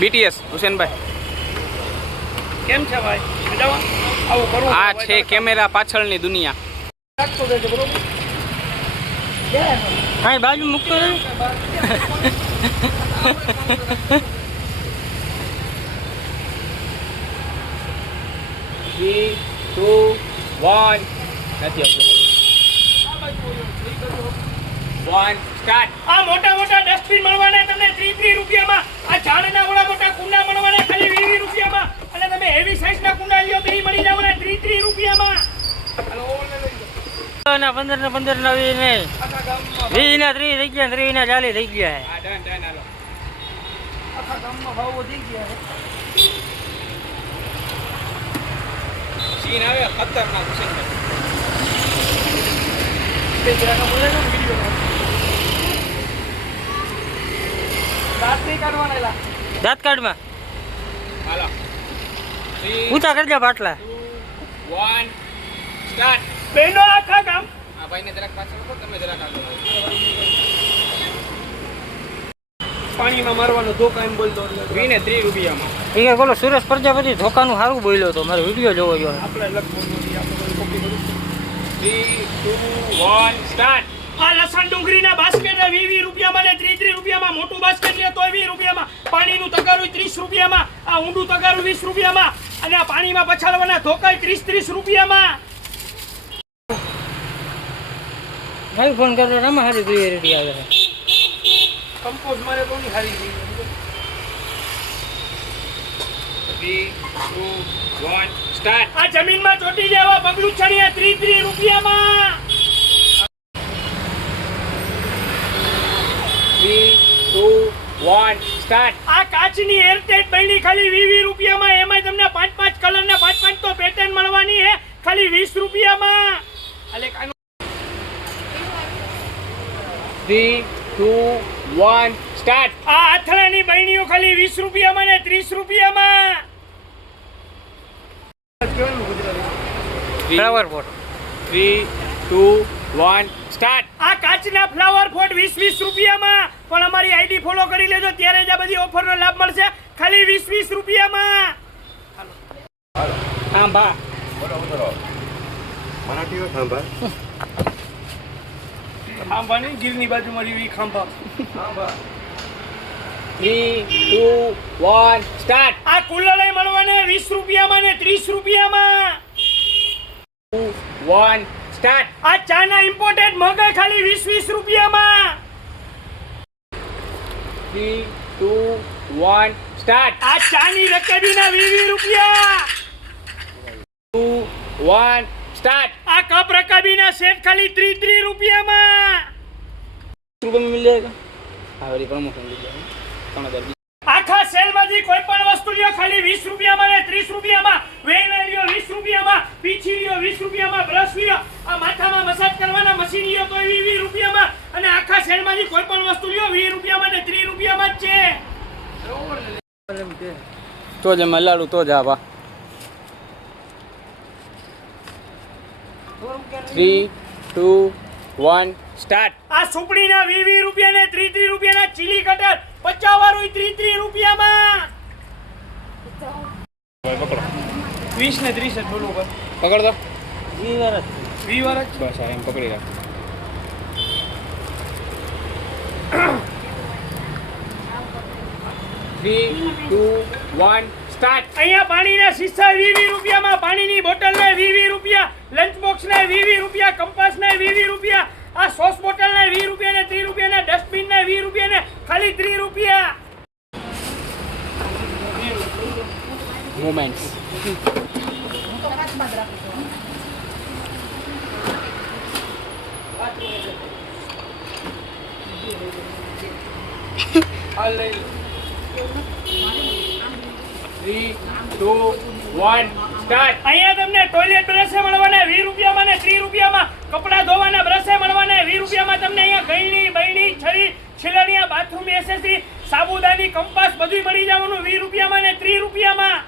BTS Husenbhai કેમ છે ભાઈ? મજામાં? આવું કરું. આ છે કેમેરા પાછળની દુનિયા. રાખતો દેજો બરોબર. હા બાજુ મૂકતો રહે. 3, 2, 1 નથી આવતું. 1 સ્ટાર્ટ. આ મોટા મોટા ડસ્ટબિન મળવાના તમને 30 રૂપિયામાં. આ ઝાડના મોટા કુંડા મળવાના ખાલી 20 રૂપિયામાં. અને તમે હેવી સાઈઝના કુંડા લ્યો તો એ મળી જવાના 30 રૂપિયામાં. હાલો ઓવરને લઈ લો. 15 ને 15 નવી નહીં. આખા ગામમાં 20 ના 30 થઈ ગયા, 30 ના 40 થઈ ગયા. આ ડન હાલો. આખા ગામમાં ભાવ વધી ગયા છે. સીન આવે ખતરનાક હુસેનભાઈ. તે જરાનો બોલે ને વિડિયો. દાંત નહીં કાઢવાના એલા. દાંત કાઢમાં હાલો 3, ઊંચા કરજો બાટલા. 2, 1 સ્ટાર્ટ. બેનો આખા ગામ આ ભાઈને જરાક પાછળ કરો, તમે જરાક આગળ આવો. પાણીમાં મારવાનો ધોકા એમ બોલતો એટલે 20 ને 30 રૂપિયામાં. એ કે બોલો સુરેશ પ્રજાપતિ ધોકાનું સારું બોલ્યો તો મારો વિડીયો જોવો જો. આપણે લખવાનું નથી, આપણે કોપી કરું. 3, 2, 1 સ્ટાર્ટ. આ લસણ ડુંગળીના બાસ્કેટ 20 રૂપિયામાં ને 30 રૂપિયામાં. મોટું બાસ્કેટ લે તો 20 રૂપિયામાં. પાણીનું તગારું 30 રૂપિયામાં. આ ઊંડું તગારું 20 રૂપિયામાં. અને આ પાણીમાં પછાડવાના ધોકા 30 રૂપિયામાં. ભાઈ ફોન કરતો રમા હારી ક્લિયરિટી આવે છે. કમ્પોઝ મારે તો નહીં હારી ગઈ. 3, 2, 1 સ્ટાર્ટ. આ જમીનમાં ચોટી જાય પગલું છણિયા 30 રૂપિયામાં. 3, 2, 1 સ્ટાર્ટ. આ કાચની એરટાઇટ બરણી ખાલી 20 રૂપિયામાં. એમાં તમને 5-5 કલરના 5-5 તો પેટર્ન મળવાની છે ખાલી 20 રૂપિયામાં. અલે કાનો 3, 2, 1 સ્ટાર્ટ. આ આથણાની બરણીઓ ખાલી 20 રૂપિયામાં ને 30 રૂપિયામાં. Flower pot 3, 2, 1 start. આ કાચના ફ્લાવર પોટ 20 રૂપિયામાં. પણ અમારી આઈડી ફોલો કરી લેજો ત્યારે જ આ બધી ઓફરનો લાભ મળશે ખાલી 20 રૂપિયામાં. ખાંભા મરાઠીઓ ખાંભા ખાંભા નહીં, ગીરની બાજુમાં રીવી ખાંભા. 3, 2, 1 સ્ટાર્ટ. આ કુલર મળવાને 20 રૂપિયામાં ને 30 રૂપિયામાં. 2, 1 સ્ટાર્ટ. આ ચાના ઇમ્પોર્ટેડ મગ ખાલી 20 રૂપિયામાં. 3, 2, 1 સ્ટાર્ટ. આ ચાની રકેબીના 20 રૂપિયા. 2, 1 સ્ટાર્ટ. આ કપ રકાબીના સેટ ખાલી 30 રૂપિયામાં. રૂપિયા में मिल जाएगा. हाँ वाली प्रमोशन मिल जाएगा 3000. આખા સેલમાંથી કોઈ પણ વસ્તુ લ્યો ખાલી 20 રૂપિયામાં ને 30 રૂપિયામાં. વેના લ્યો 20 રૂપિયામાં. પીછી લ્યો 20 રૂપિયામાં. બ્રશ લ્યો, આ માથામાં મસાજ કરવાના મશીન લ્યો તો 20 રૂપિયામાં. અને આખા સેલમાંથી કોઈ પણ વસ્તુ લ્યો 20 રૂપિયામાં ને 30 રૂપિયામાં જ છે. તો જ મલાડું તો જ આવા. 3, 2, 1 સ્ટાર્ટ. આ સુપડીના 20 રૂપિયા ને 30 રૂપિયાના ચીલી કટર 50 વાળું 30 રૂપિયામાં. 20 ને 30 જ બોલો પર. પકડ દો. 20 વાર જ. બસ આ એમ પકડી રાખ. 3, 2, 1 સ્ટાર્ટ. અહીંયા પાણીના શીશા 20 રૂપિયામાં. પાણીની બોટલને 20 રૂપિયા. લંચ બોક્સને 20 રૂપિયા. કંપાસને 20 રૂપિયા. આ સોસ બોટલને 20 રૂપિયા ને 30 રૂપિયા ને ડસ્ટબિનને 20 રૂપિયા ને ખાલી 30 રૂપિયા. મોમેન્ટ્સ. આ લઈ લો. 3, 2, 1 સ્ટાર્ટ. અહીંયા તમને ટોયલેટ બ્રશે મળવાના 20 રૂપિયામાં ને 30 રૂપિયામાં. કપડા ધોવાના બ્રશે મળવાના 20 રૂપિયામાં. તમને અહીંયા ગળણી બૈણી છરી છિલણિયા બાથરૂમ એસેસરી સાબુદાની કંપાસ બધું મળી જવાનું 20 રૂપિયામાં ને 30 રૂપિયામાં.